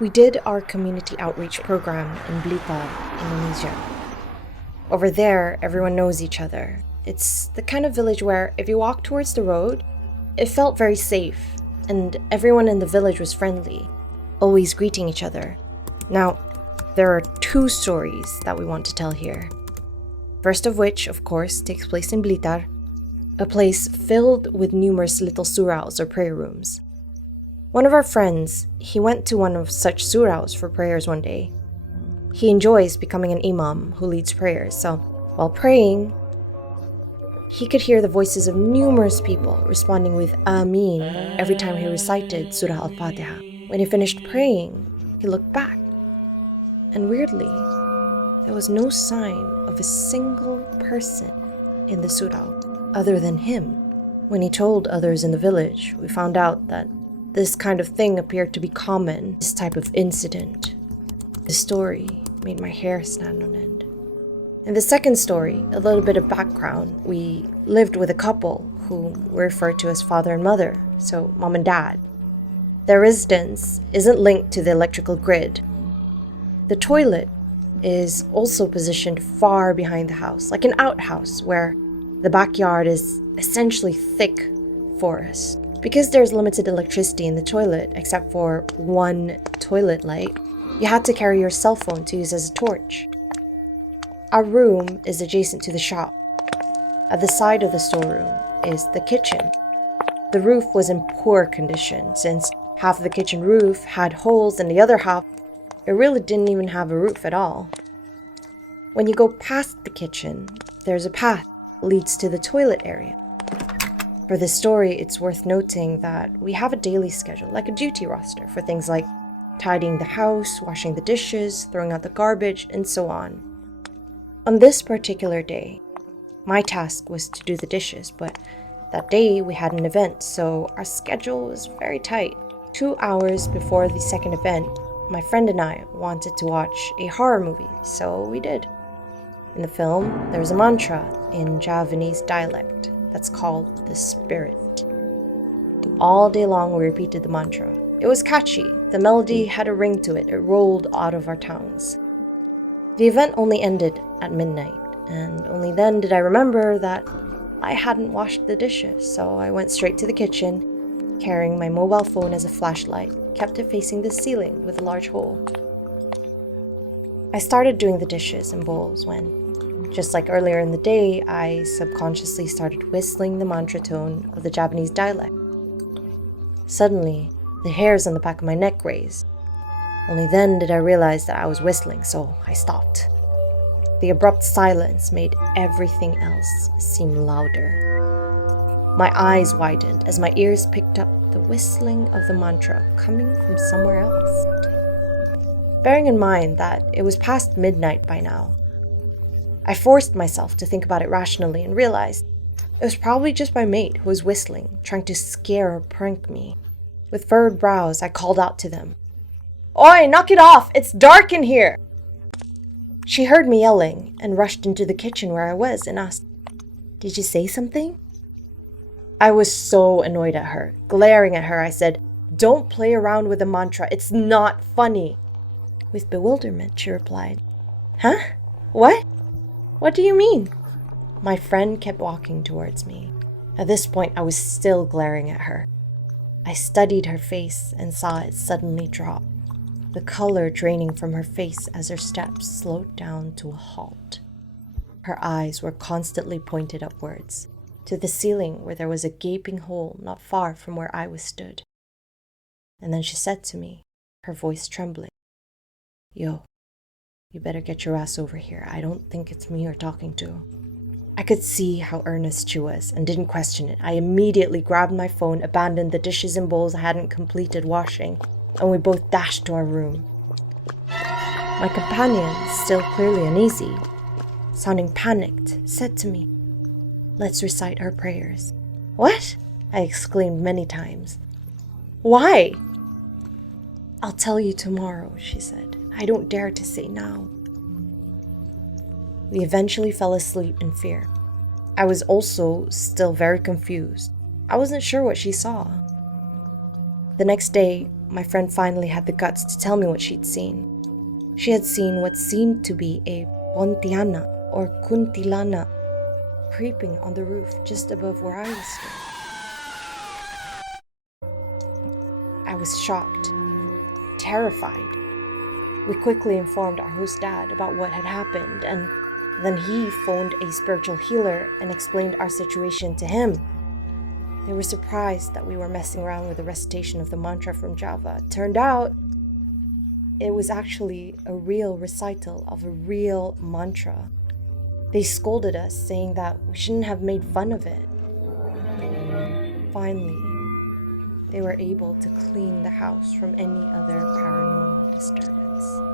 We did our community outreach program in Blippa, Indonesia. Over there, everyone knows each other. It's the kind of village where if you walk towards the road, it felt very safe, and everyone in the village was friendly, always greeting each other. Now, there are two stories that we want to tell here. First of which, of course, takes place in Blitar, a place filled with numerous little suraus or prayer rooms. One of our friends, he went to one of such suraus for prayers one day. He enjoys becoming an imam who leads prayers, so while praying, he could hear the voices of numerous people responding with Ameen every time he recited Surah Al-Fatiha. When he finished praying, he looked back, and weirdly, there was no sign of a single person in the surah other than him. When he told others in the village, we found out that this kind of thing appeared to be common, this type of incident. The story made my hair stand on end. In the second story, a little bit of background, we lived with a couple who were referred to as father and mother, so mom and dad. Their residence isn't linked to the electrical grid. The toilet is also positioned far behind the house, like an outhouse where the backyard is essentially thick forest. Because there's limited electricity in the toilet, except for one toilet light, you had to carry your cell phone to use as a torch. Our room is adjacent to the shop. At the side of the storeroom is the kitchen. The roof was in poor condition since half of the kitchen roof had holes and the other half, it really didn't even have a roof at all. When you go past the kitchen, there's a path that leads to the toilet area. For this story, it's worth noting that we have a daily schedule, like a duty roster, for things like tidying the house, washing the dishes, throwing out the garbage, and so on. On this particular day, my task was to do the dishes, but that day we had an event, so our schedule was very tight. 2 hours before the second event, my friend and I wanted to watch a horror movie, so we did. In the film, there's a mantra in Javanese dialect that's called the spirit. All day long we repeated the mantra. It was catchy, the melody had a ring to it, it rolled out of our tongues. The event only ended at midnight, and only then did I remember that I hadn't washed the dishes, so I went straight to the kitchen, carrying my mobile phone as a flashlight, kept it facing the ceiling with a large hole. I started doing the dishes and bowls when, just like earlier in the day, I subconsciously started whistling the mantra tone of the Japanese dialect. Suddenly, the hairs on the back of my neck raised. Only then did I realize that I was whistling, so I stopped. The abrupt silence made everything else seem louder. My eyes widened as my ears picked up the whistling of the mantra coming from somewhere else. Bearing in mind that it was past midnight by now, I forced myself to think about it rationally and realized it was probably just my mate who was whistling, trying to scare or prank me. With furrowed brows, I called out to them, "Oi, knock it off! It's dark in here!" She heard me yelling and rushed into the kitchen where I was and asked, "Did you say something?" I was so annoyed at her. Glaring at her, I said, "Don't play around with the mantra. It's not funny." With bewilderment, she replied, "Huh? What? What do you mean?" My friend kept walking towards me. At this point, I was still glaring at her. I studied her face and saw it suddenly drop, the color draining from her face as her steps slowed down to a halt. Her eyes were constantly pointed upwards, to the ceiling where there was a gaping hole not far from where I was stood. And then she said to me, her voice trembling, "Yo, you better get your ass over here. I don't think it's me you're talking to." I could see how earnest she was and didn't question it. I immediately grabbed my phone, abandoned the dishes and bowls I hadn't completed washing, and we both dashed to our room. My companion, still clearly uneasy, sounding panicked, said to me, "Let's recite our prayers." "What?" I exclaimed many times. "Why?" "I'll tell you tomorrow," she said. "I don't dare to say now." We eventually fell asleep in fear. I was also still very confused. I wasn't sure what she saw. The next day, my friend finally had the guts to tell me what she'd seen. She had seen what seemed to be a pontianak or kuntilanak creeping on the roof just above where I was stood. I was shocked, terrified. We quickly informed our host dad about what had happened, and then he phoned a spiritual healer and explained our situation to him. They were surprised that we were messing around with the recitation of the mantra from Java. Turned out, it was actually a real recital of a real mantra. They scolded us, saying that we shouldn't have made fun of it. Finally, they were able to clean the house from any other paranormal disturbance.